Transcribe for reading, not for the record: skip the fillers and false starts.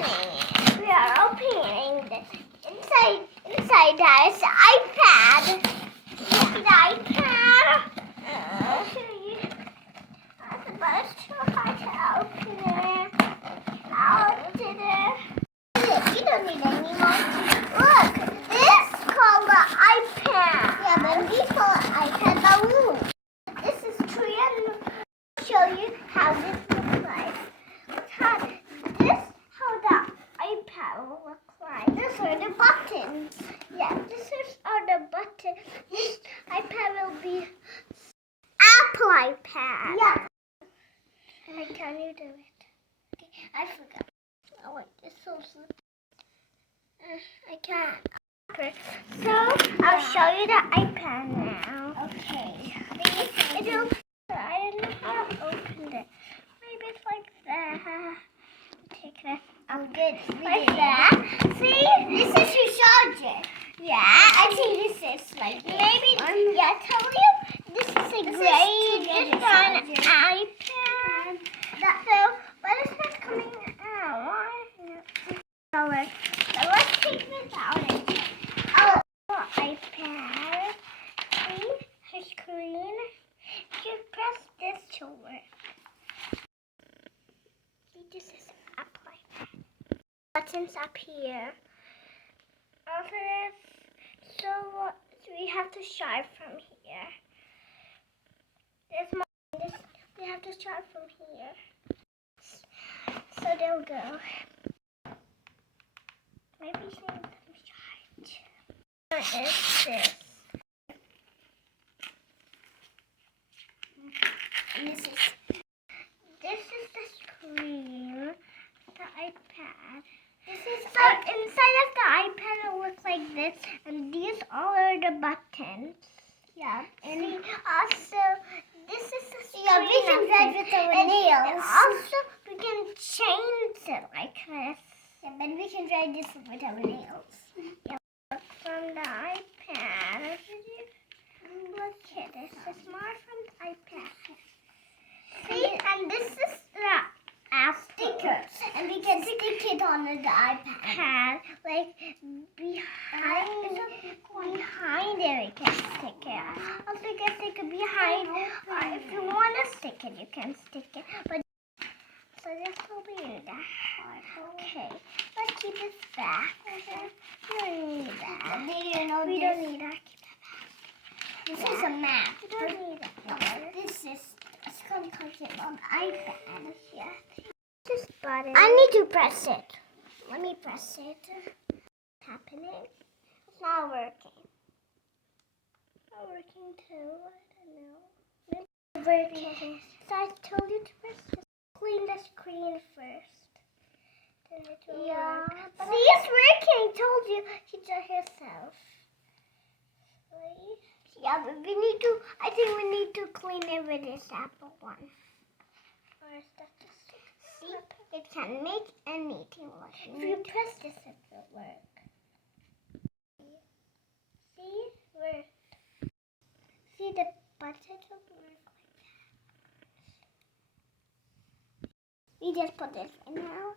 opening it. We are opening this. Inside that is the iPad. See the iPad? I'll show you. But it's too hard to open it. I'll open it. You don't need any more. Look, this is called the iPad. Yeah, but we call it iPad balloon. This is tree and I'll show you how this looks like. This is how the iPad will look like. These are the buttons. Yeah, are the buttons. This iPad will be Apple iPad. Yeah. Can you do it? Okay, I forgot. Oh wait, this is. I can't. Okay, so I'll show you the iPad now. Okay. I don't know how to open it. Maybe it's like that. Take it. I'm good. Like that. See? This is your charger. Yeah, I think this is like this. Maybe. Yeah, I tell you, this is a great iPad. So, but it's not coming out. So let's take this out and iPad. See her screen. You press this to work. See, this is Apple iPad. Buttons up here. After this, so we have to start from here. We have to start from here. So they'll go. Maybe some of them start. What is this? And this is the screen, the iPad. So inside of the iPad it looks like this, and these all are the buttons. Yeah. And see, also this is the screen. Yeah, we can drive with our nails. Also we can change it like this. Yeah, but we can drive this with our nails. Yeah. Look from the iPad. Look at this. It's more from the iPad. See, and this is the sticker. And we can stick it on the iPad. Like behind it we can stick it. Also you can stick it behind. Or if you want to stick it, you can stick it. But so this will be in there. Okay, let's keep this back. We don't need that. We don't need that. This is a map. We don't need that. This is going to come on the iPad. Yeah. This button. I need to press it. Let me press it. What's happening? It's not working. Not working too. I don't know. It's working. So I told you to press this. Clean the screen first. Then it will work. See, it's working. I told you. She did it herself. See? Yeah, but I think we need to clean it with this Apple one. See, it can make anything work. If you press this, it will work. See, worked. See, the button will work like that. We just put this in now.